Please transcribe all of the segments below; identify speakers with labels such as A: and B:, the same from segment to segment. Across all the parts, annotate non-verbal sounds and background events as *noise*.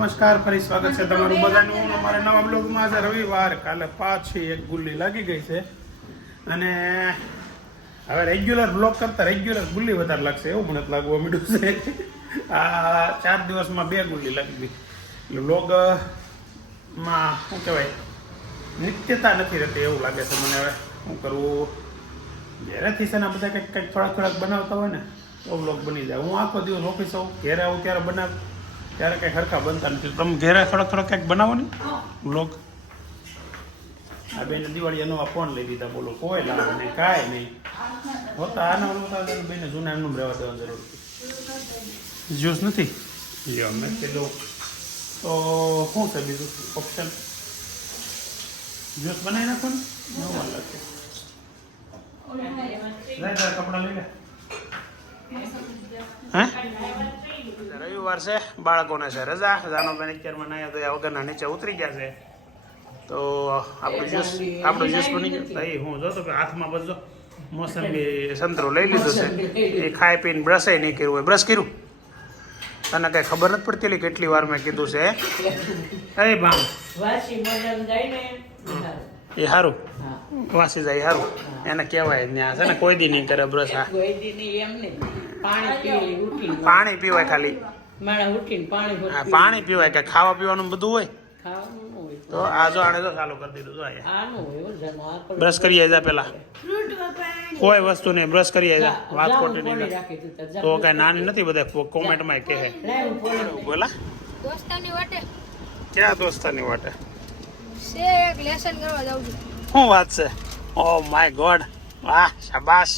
A: નમસ્કાર ફરી સ્વાગત છે તમારું બધાનું. અમારા નવા બ્લોગમાં આજે રવિવાર કાલે પાછી એક ગુલ્લી લાગી ગઈ છે. અને હવે રેગ્યુલર બ્લોગ કરતા રેગ્યુલર ગુલ્લી વધારે લાગશે એવું મને લાગવા માંડ્યું છે. આ ચાર દિવસમાં બે ગુલ્લી લાગી ગઈ. એટલે બ્લોગમાં શું કહેવાય નિત્યતા નથી રહેતી એવું લાગે છે મને હવે. શું કરવું? ઘરેથી છે ને બધા કંઈક કંઈક થોડાક થોડાક બનાવતા હોય ને તો બ્લોગ બની જાય. હું આખો દિવસ ઓફિસ આવું ઘેરે આવું ત્યારે બનાવ ત્યારે કંઈ સરખા બનતા નથી. તમે ઘેરે થોડા થોડાક કંઈક બનાવો ને બ્લોગ? આ બેને દિવાળીએ નવા ફોન લઈ દીધા. બોલો કોઈ લાવો નહીં કાંઈ નહીં. હોતા આના ઓલું બેને જૂના એમનું રહેવા દેવાની જરૂર હતી જ્યુસ નથી? લ્યો અમે કીધું તો શું છે બીજું ઓપ્શન જ્યુસ બનાવી નાખો ને? નવું લાગે. કપડાં લઈ લે હે? રવિવાર છે બાળકોને છે રજા. રજાનો બેન અત્યારમાં નાયા ધોયા વગરના નીચે ઉતરી ગયા છે. તો આપણું જ્યુસ આપણું જ્યુસ બની ગયું. હું જોતો કે હાથમાં બધો મોસંબી સંતરો લઈ લીધો છે. એ ખાઈ પીને બ્રશે નહીં કર્યું હોય. બ્રશ કર્યું? તને કઈ ખબર નથી પડતી કેટલી વાર મેં કીધું છે એ ભામ
B: વાસી મોઢામાં જાય ને
A: એ સારું. વાસી જાય સારું એને કહેવાય ત્યાં છે ને કોઈ દી નહીં કરે બ્રશ
B: પાણી
A: પીવાય ખાલી.
B: માણસ ઉઠીને પાણી
A: હા, પાણી પીવાય કે ખાવા પીવાનું બધું હોય?
B: ખાવાનું ન હોય
A: તો આ જો આને તો ચાલુ કરી દીધું જો અહીંયા. બ્રશ કરી આવ્યા પેલા. કોઈ વસ્તુ નહીં બ્રશ કરી આવ્યા વાત ખોટી નહીં તો કઈ નાની નથી બધા કોમેન્ટમાં કહે. બોલા.
C: દોસ્તાની વાટે.
A: ક્યાં દોસ્તાની વાટે?
C: છે એક લેસન કરવા જાઉં છું.
A: શું વાત છે? Oh my god. વાહ શાબાશ.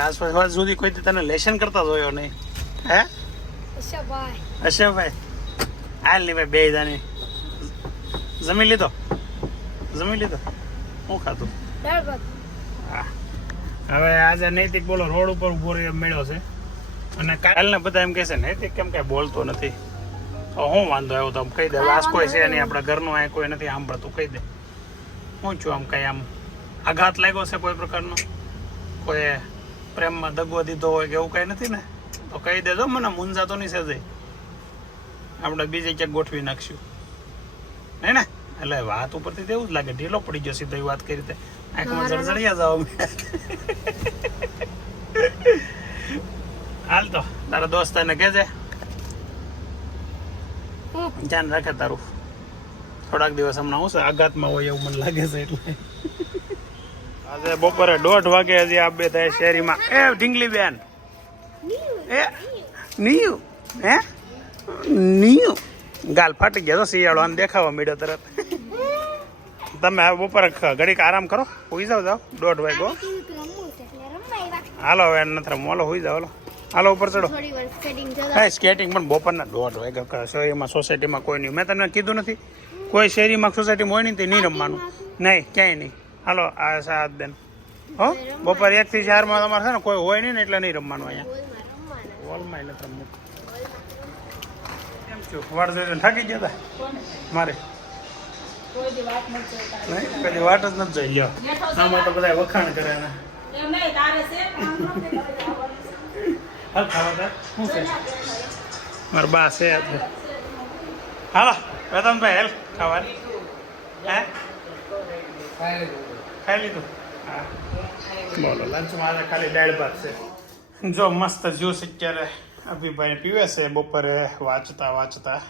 A: આજ પછી સુધી કોઈ તને લેસન કરતા જોયો નહીં. હે?
C: અચ્છા ભાઈ
A: અશરફભાઈ હાલ નહીં ભાઈ બે જાની જમી લીધો? જમી લીધો? હા. હવે આજે નૈતિક બોલો રોડ ઉપર ઊભો રહ્યો મળ્યો છે. અને કાલના બધા એમ કહે છે નૈતિક કેમ કાંઈ બોલતો નથી? તો હું વાંધો આવ્યો તો કહી દે વાસ કોઈ છે નહીં આપણા ઘરનું અહીં કોઈ નથી સાંભળતું કહી દે. હું છું આમ કાંઈ આમ. આઘાત લાગ્યો છે કોઈ પ્રકારનો? કોઈ પ્રેમમાં દગવો દીધો હોય કે એવું કાંઈ નથી ને? તો કહી દેજો મને મૂંઝાતો નહીં સેજે આપણે બીજે ક્યાંક ગોઠવી નાખશું. હે ને? એટલે વાત ઉપરથી તો એવું જ લાગે ઢીલો પડી ગયો સીધો એ વાત કરી રીતે આંખમાં જળજળિયા જાવ હાલ તો તારા દોસ્તાને કહેજે ધ્યાન રાખે તારું. થોડાક દિવસ હમણાં હું છે આઘાતમાં હોય એવું મને લાગે છે એટલે. આજે બપોરે દોઢ વાગે હજી આ બે થાય શેરીમાં. એ ઢીંગલી બેન. એ નિયુ હે? નિયુ. ગાલ ફાટી ગયા તો શિયાળો આને દેખાવા મળ્યો તરત. તમે હવે બપોરે ઘડીક આરામ કરો. હોઈ જાઓ જાઓ. દોઢ વાગ્યો. હાલો હવે નથી રમવું. હાલો હોઈ જાઓ હાલો. હાલો ઉપર ચડો. હા સ્કેટિંગ પણ બપોરના દોઢ વાગ્યા. શહેરીમાં સોસાયટીમાં કોઈ નહીં. મેં તમને કીધું નથી. કોઈ શેરીમાં સોસાયટીમાં હોય નહીં તે નહીં રમવાનું. નહીં ક્યાંય નહીં. હાલો આ સાત બેન. હો? બપોર એક થી ચારમાં તમારે છે ને કોઈ હોય નહીં ને એટલે નહીં રમવાનું અહીંયા. વોલમાં એટલે તમને. કેમ છો? વાટ જોઈને થાકી ગયા હતા મારે? નહીં, કદી વાટ જ નથી જોઈ લ્યો. આમાં તો બધા વખાણ કરે ને. મારા બા છે હાલો રતનભાઈ હેલ ખાવાની. હે? ખાઈ લીધું? હા. બોલો લંચમાં ખાલી દાળ ભાત છે. જો મસ્ત જ્યુસ અત્યારે અભિભાઈ પીવે છે બપોરે વાંચતા વાંચતા.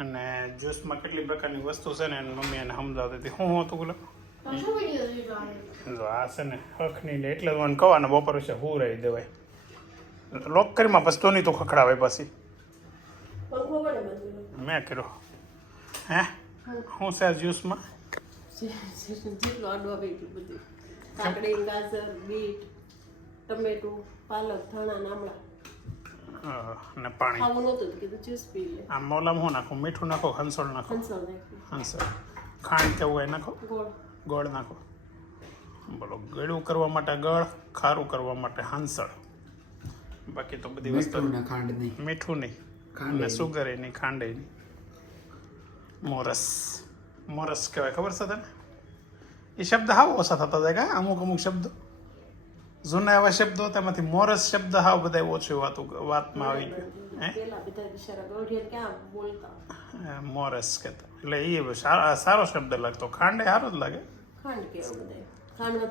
A: અને જ્યુસમાં કેટલી પ્રકારની વસ્તુ છે ને મમ્મી એને સમજાવતી હતી. શું હતું બોલો? જો આ છે ને હખની લે એટલે મને કહો ને બપોર છે હું રહી દેવાય લોક કરીમાં પછી તો નહીં તો ખખડાવે પછી. મેં કર્યો. હે? શું છે જ્યુસમાં?
B: જેટલું બધું. કાકડી ગાજર બીટ. ટમેટું પાલક ધાણા નામડા.
A: અને પાણી.
B: ખાવું નહોતું તો કીધું જ્યુસ પી લે.
A: આમ ઓલામાં હું નાખો? મીઠું નાખો હંસળ નાખો?
B: હંસળ
A: હંસળ. ખાંડ કેવું હોય નાખો?
B: ગોળ.
A: ગોળ નાખો. બોલો ગળ્યું કરવા માટે ગળ ખારું કરવા માટે હંસળ. બાકી તો બધી વસ્તુ
D: મીઠું ખાંડ નહીં.
A: મીઠું નહીં.
D: ખાંડ
A: એ સુગર નહીં ખાંડ નહીં મોરસ. મોરસ કહેવાય ખબર છે તને? એ શબ્દ હાવ ઓછા થતા જાય કા? અમુક અમુક શબ્દ. જૂના એવા શબ્દો હતા એમાંથી મોરસ શબ્દ હાવ બધા ઓછું વાતું વાતમાં આવી ગયું. હે? મોરસ કહેતા. એટલે એ સારો સારો શબ્દ લાગતો. ખાંડે સારો જ લાગે.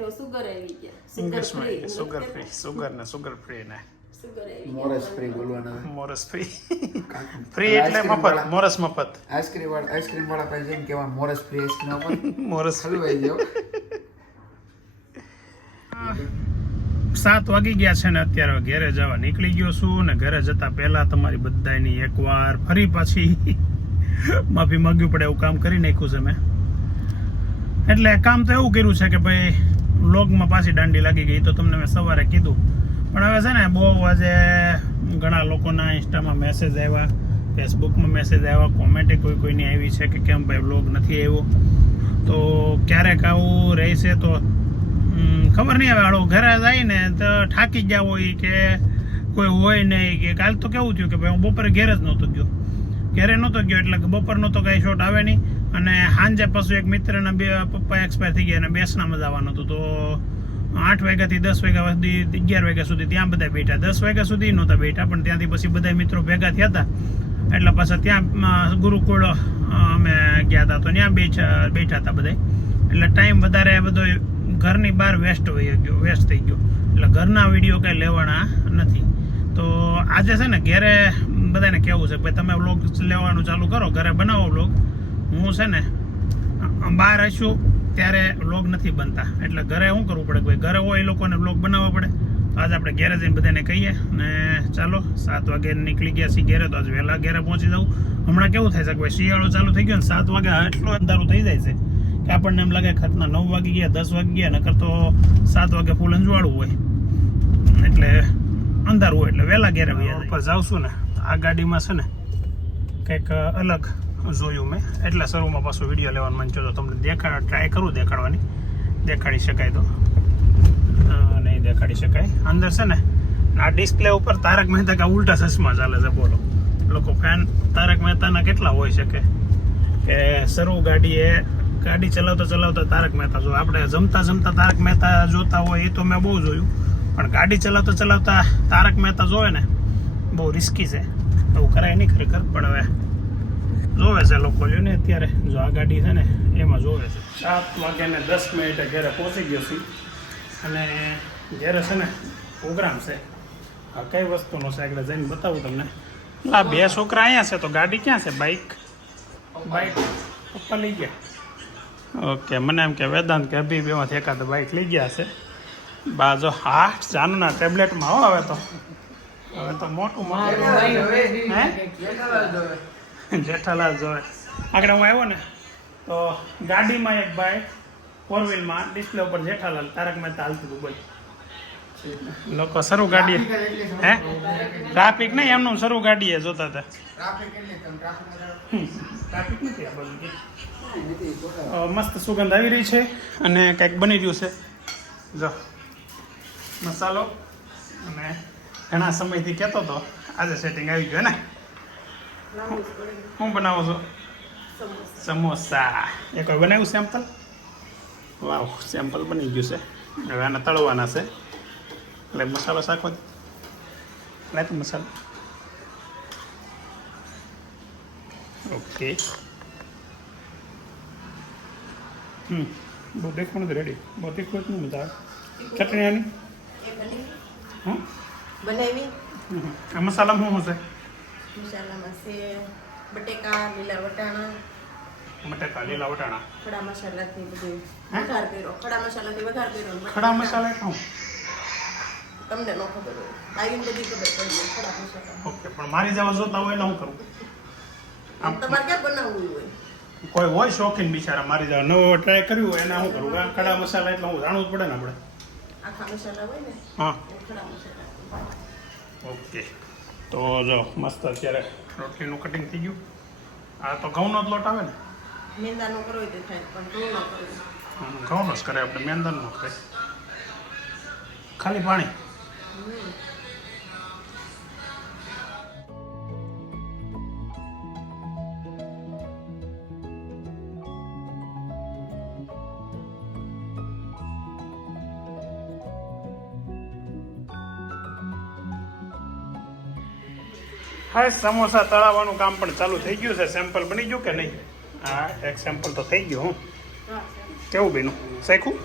B: સુગર આવી ગયા. સુગર
A: ઇંગ્લિશમાં
B: ફ્રી
A: સુગર ફ્રી સુગર ને સુગર ફ્રી ને.
D: મોરસ ફ્રી બોલવાના
A: મોરસ ફ્રી ફ્રી એટલે મફત મોરસ મફત.
D: આઈસ્ક્રીમ વાળા આઈસ્ક્રીમ વાળા પાસે કહેવાનું મોરસ ફ્રી આઈસ્ક્રીમ *laughs*
A: મોરસ
D: જાઓ. *laughs*
A: સાત વાગી ગયા છે ને અત્યારે ઘરે જવા નીકળી ગયો છું ને ઘરે જતા પહેલા તમારી બધાની એકવાર ફરી પાછી *laughs* માફી માંગવી પડે એવું કામ કરી નાખ્યું છે મેં. એટલે કામ તો એવું કર્યું છે કે ભાઈ લોગમાં પાછી દાંડી લાગી ગઈ તો તમને મેં સવારે કીધું. પણ હવે છે ને બહુ આજે ઘણા લોકોના ઇન્સ્ટામાં મેસેજ આવ્યા ફેસબુકમાં મેસેજ આવ્યા કોમેન્ટે કોઈ કોઈની આવી છે કે કેમ ભાઈ બ્લોગ નથી આવ્યો. તો ક્યારેક આવું રહેશે તો ખબર નહીં હવે હાલો ઘરે જાય ને તો થાકી ગયા હોય કે કોઈ હોય નહીં કે કાલ તો કેવું થયું કે ભાઈ હું બપોરે ઘેર જ નહોતો ગયો. ઘેરે નહોતો ગયો એટલે કે બપોરનો તો કાંઈ શોટ આવે નહીં. અને સાંજે પાછું એક મિત્રના બે પપ્પા એક્સપાયર થઈ ગયા અને બેસનામાં જવાનું હતું. તો આઠ વાગ્યાથી દસ વાગ્યા સુધી, અગિયાર વાગ્યા સુધી ત્યાં બધા બેઠા. દસ વાગ્યા સુધી નહોતા બેઠા, પણ ત્યાંથી પછી બધા મિત્રો ભેગા થયા હતા. એટલે પાછા ત્યાં ગુરુકુળ અમે ગયા હતા. તો ત્યાં બેઠા હતા બધા એટલે ટાઈમ વધારે બધો ઘરની બહાર વેસ્ટ વહી ગયો વેસ્ટ થઈ ગયો. એટલે ઘરના વીડિયો કાંઈ લેવાના નથી. તો આજે છે ને ઘેરે બધાને કેવું છે કે ભાઈ તમે વ્લોગ લેવાનું ચાલુ કરો, ઘરે બનાવો વ્લોગ હું છે ને બહાર હશું ત્યારે વ્લોગ નથી બનતા. એટલે ઘરે શું કરવું પડે ભાઈ ઘરે હોય એ લોકોને વ્લોગ બનાવવા પડે. તો આજે આપણે ઘેરે જઈને બધાને કહીએ ને ચાલો, સાત વાગે નીકળી ગયા છીએ ઘેરે, તો આજે વહેલા ઘેરે પહોંચી જવું હમણાં કેવું થાય છે કે ભાઈ શિયાળો ચાલુ થઈ ગયો ને સાત વાગે એટલું અંધારું થઈ જાય છે. આપણને એમ લાગે ખતના નવ વાગી ગયા દસ વાગી ગયા નકર તો સાત વાગે ફૂલ અંજવાળું હોય. એટલે અંધારું હોય એટલે વહેલા ઘેરે ઉપર છું ને આ ગાડીમાં છે ને કંઈક અલગ જોયું મેં. એટલે શરૂમાં પાછો વીડિયો લેવાનું મન તો તમને દેખાડ ટ્રાય કરું દેખાડવાની. દેખાડી શકાય તો. નહીં દેખાડી શકાય. અંદર છે ને આ ડિસ્પ્લે ઉપર તારક મહેતા કા ઉલ્ટા ચશ્મા ચાલે છે બોલો. લોકો ફેન તારક મહેતાના કેટલા હોઈ શકે? કે શરૂ ગાડીએ ગાડી ચલાવતા ચલાવતા તારક મહેતા જો આપણે જમતા જમતા તારક મહેતા જોતા હોય એ તો મેં બહુ જોયું. પણ ગાડી ચલાવતા ચલાવતા તારક મહેતા જોવે ને, બહુ રિસ્કી છે. એવું કરાય નહીં ખરેખર, પણ હવે જોવે છે લોકો જોયું ને અત્યારે. જો આ ગાડી છે ને, એમાં જોવે છે. સાત વાગ્યા ને દસ મિનિટે ઘરે પહોંચી ગયો છું. અને ઘેરે છે ને પ્રોગ્રામ છે. આ કઈ વસ્તુનો છે? આગળ જઈને બતાવું તમને. આ બે છોકરા અહીંયા છે, તો ગાડી ક્યાં છે? બાઇક બાઇક પપ્પા લઈ ગયા. ઓકે મને એમ કે વેદાંત કે અભી બેમાંથી એકાદ બાઇક લઈ ગયા છે. બાજો હા જાનના ટેબ્લેટમાં હો હવે તો. હવે તો મોટું મોટું. જેઠાલાલ જોવે. આગળ હું આવ્યો ને તો ગાડીમાં એક બાઇક ફોર વ્હીલમાં ડિસ્પ્લે ઉપર જેઠાલાલ તારક મહેતા હાલતું હતું બોલ. લોકો સરું ગાડીએ. હે? ટ્રાફિક નહીં એમનું શરૂ ગાડીએ જોતા હતા. ટ્રાફિક નથી આ. અ, મસ્ત સુગંધ આવી રહી છે અને કંઈક બની રહ્યું છે. જો, મસાલો અને ઘણા સમયથી કહેતો હતો, આજે સેટિંગ આવી ગયું ને? હું બનાવો છો?
B: સમોસા.
A: સમોસા એ કોઈ બનાવ્યું સેમ્પલ વાવ સેમ્પલ બની ગયું છે. હવે આને તળવાના છે. એટલે મસાલો શાખો લાય તો મસાલો. ઓકે. હમ. બહુ ರೆಡಿ નથી રેડી બહુ
B: ಚಟ್ನಿ બની
A: હા
B: બનાવી.
A: આ મસાલામાં શું હશે?
B: મસાલામાં છે બટેકા લીલા વટાણા.
A: બટાકા લીલા વટાણા.
B: ખડા મસાલાથી બધું? વઘાર કર્યો. ખડા મસાલાથી વઘાર કર્યો
A: ખડા મસાલા શું?
B: તમને ન ખબર હોય. આવીને બધી ખબર પડી ખડા મસાલા.
A: ઓકે પણ મારી જેવા જોતા હોય એટલે હું કરું?
B: તમારે ક્યાં બનાવવું હોય?
A: કોઈ હોય શોખીન બિચારા મારી જાવ નવો ટ્રાય કર્યું હોય એને હું કરું? ખડા મસાલા એટલે હું જાણવું જ પડે ને આપણે. હા. ઓકે. તો જો મસ્ત અત્યારે રોટલીનું કટિંગ થઈ ગયું. આ તો ઘઉંનો જ લોટ આવે ને?
B: મેંદાનો કરો તો થાય પણ
A: ઘઉંનો જ કરે આપણે મેંદાનો કરે ખાલી પાણી? હા સમોસા તળાવવાનું કામ પણ ચાલુ થઈ ગયું છે. સેમ્પલ બની ગયું કે નહીં? હા, એક સેમ્પલ તો થઈ ગયું, હું. કેવું બેનું? શેખું?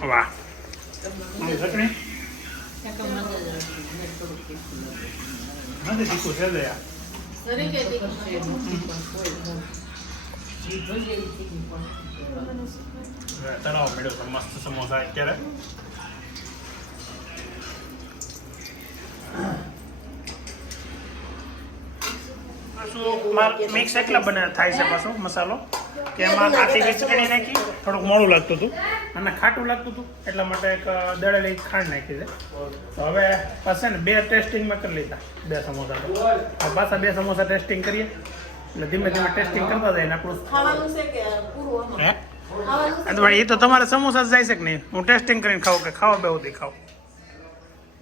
A: વાહ. નથી તીખું છે
B: તીખું.
A: તળાવ મેળવ્યો મસ્ત સમોસા અત્યારે. મિક્સ એટલા બને થાય છે પાછો મસાલો કે એમાં આખી ખીચડી નાખી થોડુંક મોડું લાગતું હતું અને ખાટું લાગતું હતું એટલા માટે એક દળેલી ખાંડ નાખી છે. તો હવે પાછા ને બે ટેસ્ટિંગમાં કરી લીધા બે સમોસા પાછા બે સમોસા ટેસ્ટિંગ કરીએ એટલે ધીમે ધીમે ટેસ્ટિંગ કરતા જાય ને આપણું. હે? એ તો તમારે સમોસા જ જાય છે કે નહીં? હું ટેસ્ટિંગ કરીને ખાઉં કે ખાવા બે સુધી ખાઉં?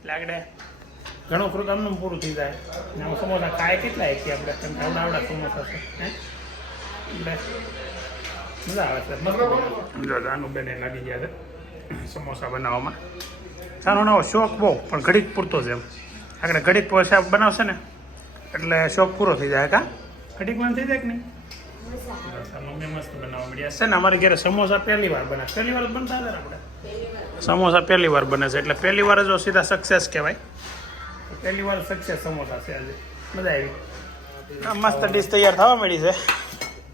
A: લાગડે. ઘણું ખરું તમને પૂરું થઈ જાય. ને આમાં સમોસા ખાય કેટલા એક આપણે? કેમ કે આવડા આવડા સમોસા છે હે? એટલે મજા આવે છે. મસ્ત બને. જો જાનું બેને લાગી ગયા છે સમોસા બનાવવામાં. સાનો નવો શોખ બહુ પણ ઘડીક પૂરતો છે એમ. આગળ ઘડીક પૈસા બનાવશે ને એટલે શોખ પૂરો થઈ જાય કા? ઘડીકમાં થઈ જાય કે નહીં? છે. ને અમારે ઘરે સમોસા પહેલી વાર બને પહેલી વાર બનતા હતા ને આપણે? સમોસા પહેલી વાર બને છે એટલે પહેલી વાર જો સીધા સક્સેસ કહેવાય. પહેલી વાર સક્સેસ સમોસા છે આજે. મજા આવી. આ મસ્ત ડિશ તૈયાર થવા મળી છે.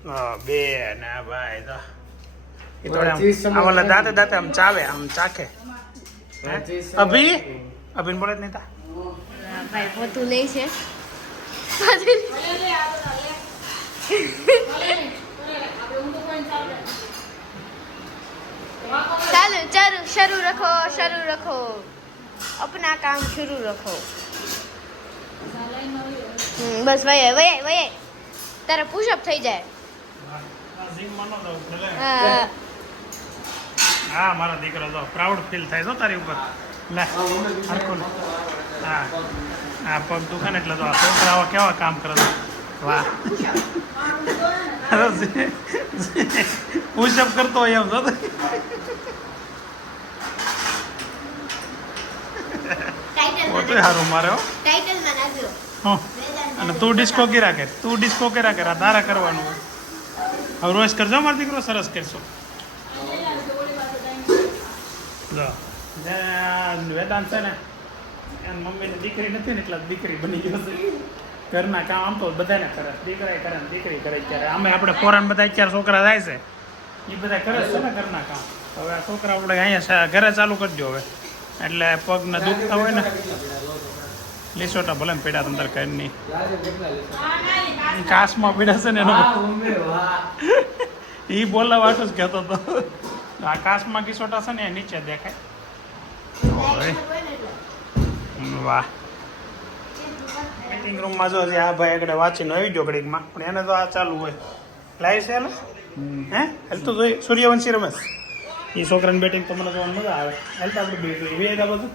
A: હા બે ના ભાઈ તો. એ તો આમ ઓલા આમ ચાવે આમ ચાખે. અભી? અભિન બોલે નહીં તા.
C: ભાઈ પોતું લે છે. ચાલો ચાલુ શરૂ રખો શરૂ રખો. અપના કામ શરૂ રખો. બસ વય વય વય તારે પુશઅપ થઈ જાય. હા.
A: હા મારો દીકરો તો પ્રાઉડ ફીલ થાય છે તારી ઉપર. લે હરકો. હા. હા પગ દુખાને એટલે તો આ છોકરાઓ કેવા કામ કરે છે. વાહ. *laughs* પુશઅપ કરતો હોય એમ તો. સારું મારે હો
C: ટાઇટલમાં નાખજો.
A: અને તું ડિસ્કો કર્યા કર તું ડિસ્કો કર્યા કર આ તારા કરવાનું. હોય હવે રોજ કરજો મારો દીકરો, સરસ કરશો. વેદાંત છે ને, એની મમ્મીની દીકરી નથી ને, એટલે દીકરી બની ગયો છે. ઘરના કામ આમ તો બધાને કરે. દીકરા કરે ને દીકરી કરે ત્યારે. અમે આપણે ફોરન બધા અત્યારે છોકરા જાય છે. એ બધા કરે છે ને ઘરના કામ. હવે આ છોકરા આપણે અહીંયા ઘરે ચાલુ કરજો હવે. એટલે પગને દુખતા હોય ને. લીસોટા ભલે પીડા તંદર કરી નહીં કાશમાં પીડા છે ને એનો. એ બોલાવા જ કહેતો હતો આ કાશમાં કિસોટા છે ને એ નીચે દેખાય. વાહ. મીટિંગ રૂમમાં જો આ ભાઈ આગળ વાંચીને આવી ગયો ઘડીકમાં. પણ એને તો આ ચાલુ હોય. લાઈવ છે ને હે? તો જોઈ સૂર્યવંશી રમેશ. એ છોકરાની બેટિંગ તો મને જોવાની મજા આવે. હાલતા આપણે બે જોઈએ બધું.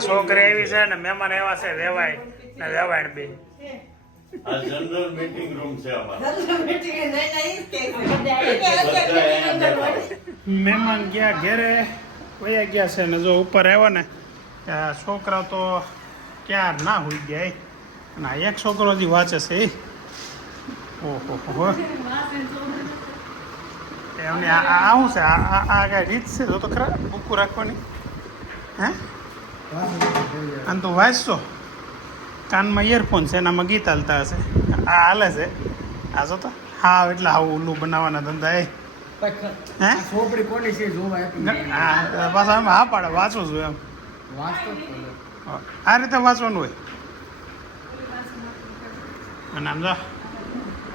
A: છોકરી એવી છે ને મહેમાન એવા છે વેવાય ને વેવાય બે
E: જનરલ મીટિંગ રૂમ છે
A: મહેમાન ગયા ઘેરે વયા ગયા છે ને જો ઉપર આવ્યા ને છોકરા તો ક્યાં ના હોઈ ગયા અને એક છોકરો હજી વાંચે છે ઓહો હો એમને આ આ શું છે? આ આ આ રીત છે? જો તો ખરા બુકું રાખવાની. હે? આમ તો વાંચશો? કાનમાં ઇયરફોન છે એનામાં ગીત હાલતા હશે. આ હાલે છે. આ જો તો. હા એટલે આવું ઉલ્લું બનાવવાના ધંધા એ. હે?
D: કોની છે?
A: હા પાછા એમ હા પાડે વાંચવું છું એમ. આ રીતે વાંચવાનું હોય. અને આમ જો.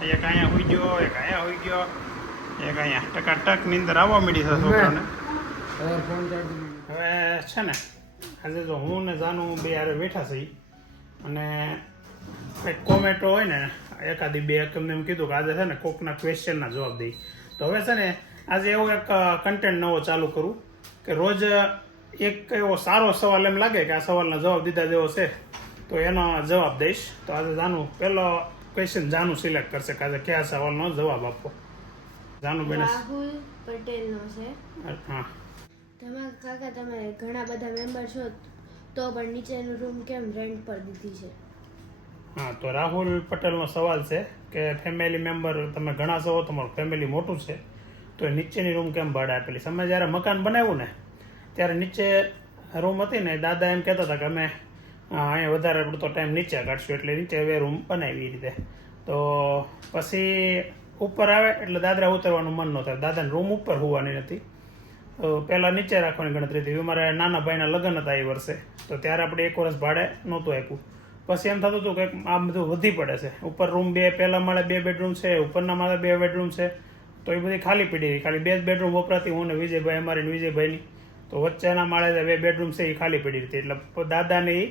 A: એક અહીંયા હોઈ ગયો, એક અહીંયા હોઈ ગયો, એક અહીંયા. ટકાટકની અંદર આવવા માંડી છે
D: હવે
A: છે ને, આજે જો હું ને જાનું બે યારે બેઠા છે અને કંઈક કોમેન્ટો હોય ને, એકાદી બે તમને એમ કીધું કે આજે છે ને કોકના ક્વેશ્ચનના જવાબ દઈ. તો હવે છે ને, આજે એવો એક કન્ટેન્ટ નવો ચાલુ કરું કે રોજ એક એવો સારો સવાલ એમ લાગે કે આ સવાલના જવાબ દીધા જેવો છે, તો એનો જવાબ દઈશ. તો આજે જાનું પહેલો ક્વેશ્ચન જાનુ સિલેક્ટ કરશે કાજે કયા સવાલનો જવાબ આપો. જાનુ બેન
C: રાહુલ પટેલનો છે.
A: હા.
C: તમારા કાકા તમે ઘણા બધા મેમ્બર છો તો પણ નીચેનું રૂમ કેમ રેન્ટ પર દીધી છે?
A: હા તો રાહુલ પટેલનો સવાલ છે કે ફેમિલી મેમ્બર તમે ઘણા છો તમારું ફેમિલી મોટું છે તો એ નીચેની રૂમ કેમ ભાડે આપેલી તમે જ્યારે મકાન બનાવ્યું ને ત્યારે નીચે રૂમ હતી ને દાદા એમ કહેતા હતા કે અમે અહીંયા વધારે પડતો ટાઈમ નીચે કાઢશું, એટલે નીચે હવે રૂમ બનાવી રીતે. તો પછી ઉપર આવે, એટલે દાદરા ઉતરવાનું મન ન થાય. દાદાને રૂમ ઉપર હોવાની નથી. તો પહેલાં નીચે રાખવાની ગણતરી હતી. મારા નાના ભાઈના લગ્ન હતા એ વર્ષે. તો ત્યારે આપણે એક વર્ષ ભાડે નહોતું આપ્યું. પછી એમ થતું હતું કે આ બધું વધી પડે છે. ઉપર રૂમ બે, પહેલાં માળે બે બેડરૂમ છે, ઉપરના માળે બે બેડરૂમ છે. તો એ બધી ખાલી પડી રહી. ખાલી બે જ બેડરૂમ વપરાતી, હું ને વિજયભાઈ, અમારી વિજયભાઈની. તો વચ્ચેના માળે બે બેડરૂમ છે એ ખાલી પડી હતી. એટલે દાદાને એ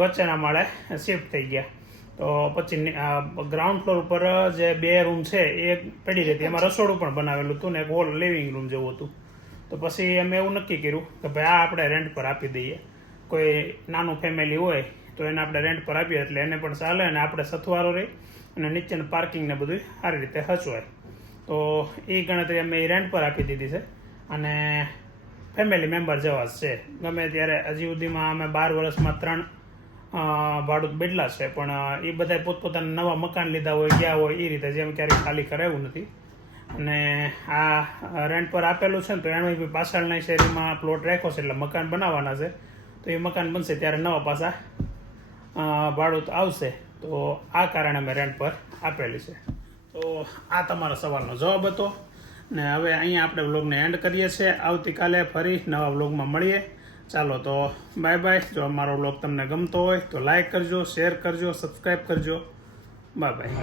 A: વચ્ચેના માળે શિફ્ટ થઈ ગયા. તો પછી ગ્રાઉન્ડ ફ્લોર ઉપર જે બે રૂમ છે એ પડી રહેતી એમાં રસોડું પણ બનાવેલું હતું ને એક હોલ લિવિંગ રૂમ જેવું હતું. તો પછી અમે એવું નક્કી કર્યું કે ભાઈ આ આપણે રેન્ટ પર આપી દઈએ. કોઈ નાનું ફેમિલી હોય તો એને આપણે રેન્ટ પર આપીએ એટલે એને પણ ચાલે અને આપણે સથવારો રહી અને નીચેનું પાર્કિંગ ને બધું સારી રીતે હચવાય. તો એ ગણતરી અમે એ રેન્ટ પર આપી દીધી છે અને ફેમિલી મેમ્બર જેવા જ છે. ગમે ત્યારે હજી સુધીમાં અમે બાર વર્ષમાં ત્રણ ભાડું બદલા છે પણ એ બધા પોતપોતાના નવા મકાન લીધા હોય ગયા હોય એ રીતે જેમ ક્યારેય ખાલી કરાવ્યું નથી. અને આ રેન્ટ પર આપેલું છે ને તો એનો બી પાછળના શેરીમાં પ્લોટ રાખ્યો છે એટલે મકાન બનાવવાના છે. તો એ મકાન બનશે ત્યારે નવા અ, ભાડું આવશે. તો આ કારણે અમે રેન્ટ પર આપેલી છે. તો આ તમારા સવાલનો જવાબ હતો. ને હવે અહીંયા આપણે વ્લોગને એન્ડ કરીએ છીએ. આવતીકાલે ફરી નવા વ્લોગમાં મળીએ. ચાલો તો બાય બાય. જો અમારો બ્લોગ તમને ગમતો હોય તો લાઈક કરજો શેર કરજો સબસ્ક્રાઈબ કરજો. Bye bye.